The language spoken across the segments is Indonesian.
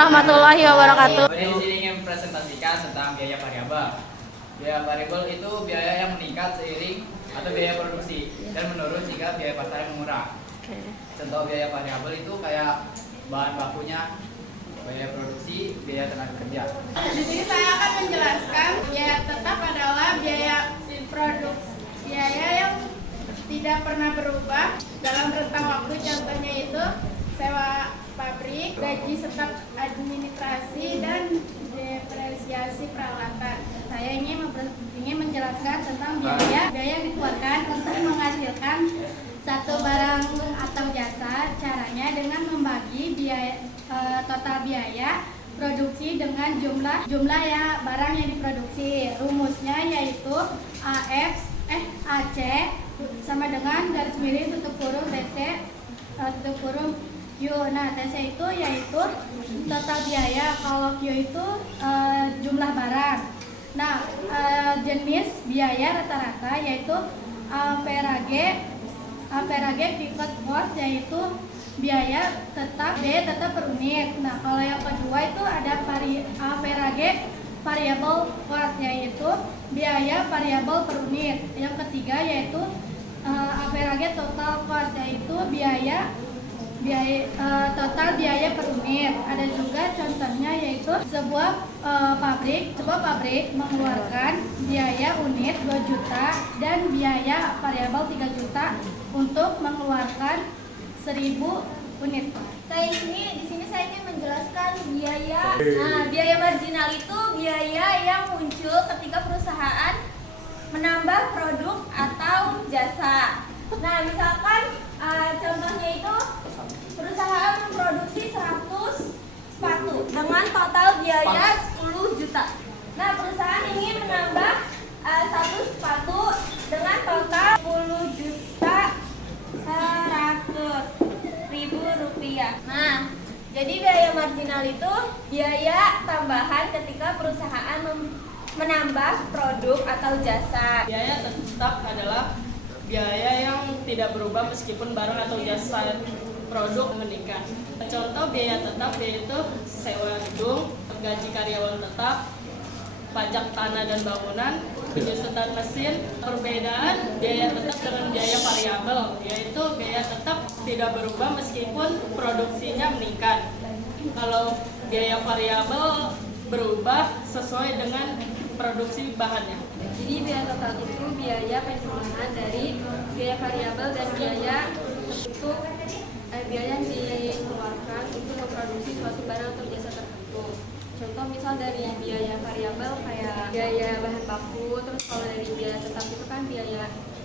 warahmatullahi wabarakatuh. Di sini ingin mempresentasikan tentang biaya variabel. Biaya variabel itu biaya yang meningkat seiring atau biaya produksi dan menurun jika biaya pasar murah. Contoh biaya variabel itu kayak bahan bakunya, biaya produksi, biaya tenaga kerja. Di sini saya akan menjelaskan biaya tetap adalah biaya produksi, biaya yang tidak pernah berubah dalam rentang waktu. Contohnya itu sewa pabrik, gaji staf administrasi, dan depresiasi peralatan. Saya ingin menjelaskan tentang biaya yang dikeluarkan untuk menghasilkan satu barang atau jasa. Caranya dengan membagi biaya total biaya produksi dengan jumlah ya barang yang diproduksi. Rumusnya yaitu AC sama dengan garis miring tutup kurung TC tutup kurung Q. Nah, TC itu yaitu total biaya, kalau Q itu jumlah barang. Nah, jenis biaya rata-rata yaitu average fixed cost, yaitu biaya tetap tetap per unit. Nah, kalau yang kedua itu ada average variable cost, yaitu biaya variabel per unit. Yang ketiga yaitu average total cost, yaitu total biaya per unit. Ada juga contohnya yaitu sebuah pabrik mengeluarkan biaya unit 2 juta dan biaya variabel 3 juta untuk mengeluarkan 1000 unit. Di sini saya ingin menjelaskan biaya. Nah, biaya marginal itu biaya yang muncul ketika perusahaan menambah produk atau jasa. Nah, misalkan contohnya itu perusahaan memproduksi 100 sepatu dengan total biaya 10 juta. Nah, perusahaan ingin menambah 1 sepatu dengan total 10 juta 100.000 rupiah. Nah, jadi biaya marginal itu biaya tambahan ketika perusahaan menambah produk atau jasa. Biaya tetap adalah biaya yang tidak berubah meskipun barang atau jasa produk meningkat. Contoh biaya tetap yaitu sewa gedung, gaji karyawan tetap, pajak tanah dan bangunan, penyusutan mesin. Perbedaan biaya tetap dengan biaya variabel yaitu biaya tetap tidak berubah meskipun produksinya meningkat. Kalau biaya variabel berubah sesuai dengan produksi bahannya. Jadi biaya total itu biaya penjumlahan dari biaya variabel dan biaya untuk biaya yang dikeluarkan untuk memproduksi suatu barang atau jasa tertentu. Contoh misal dari biaya variabel kayak biaya bahan baku, terus kalau dari biaya tetap itu kan biaya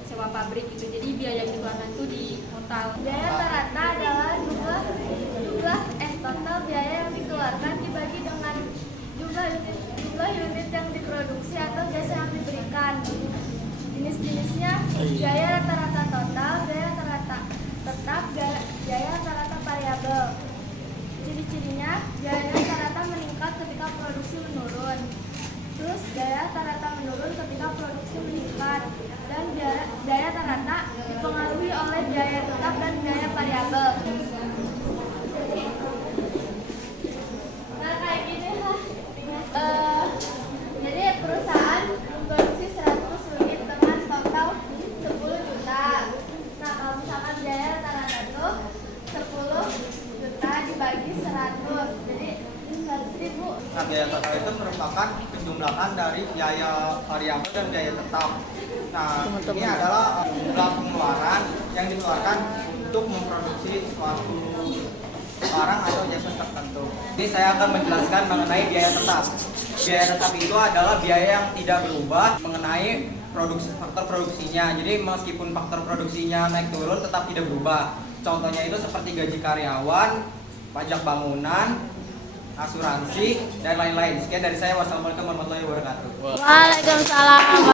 sewa pabrik gitu. Jadi biaya yang dikeluarkan itu di total. Biaya rata-rata adalah total biaya yang dikeluarkan dibagi dengan jumlah unit yang diproduksi atau jasa yang diberikan. Jenis-jenisnya biaya rata-rata total, biaya rata-rata tetap, biaya rata-rata variabel. Ciri-cirinya biaya rata-rata meningkat ketika produksi menurun. Terus biaya rata-rata menurun ketika produksi meningkat. Dan biaya rata-rata dipengaruhi oleh biaya tetap dan biaya variabel. Nah, kayak gini lah. Jadi perusahaan memproduksi 100 unit dengan total 10 juta. Nah, kalau misalkan biaya rata-rata itu 10 juta dibagi 100, jadi 100.000. Nah, biaya total itu merupakan penjumlahan dari biaya variabel dan biaya tetap. Nah, ini adalah jumlah pengeluaran yang dikeluarkan untuk memproduksi suatu barang atau jasa tertentu. Ini saya akan menjelaskan mengenai biaya tetap. Biaya tetap itu adalah biaya yang tidak berubah mengenai faktor produksinya. Jadi meskipun faktor produksinya naik turun tetap tidak berubah. Contohnya itu seperti gaji karyawan, pajak bangunan, asuransi, dan lain-lain. Sekian dari saya. Wassalamualaikum warahmatullahi wabarakatuh. Waalaikumsalam.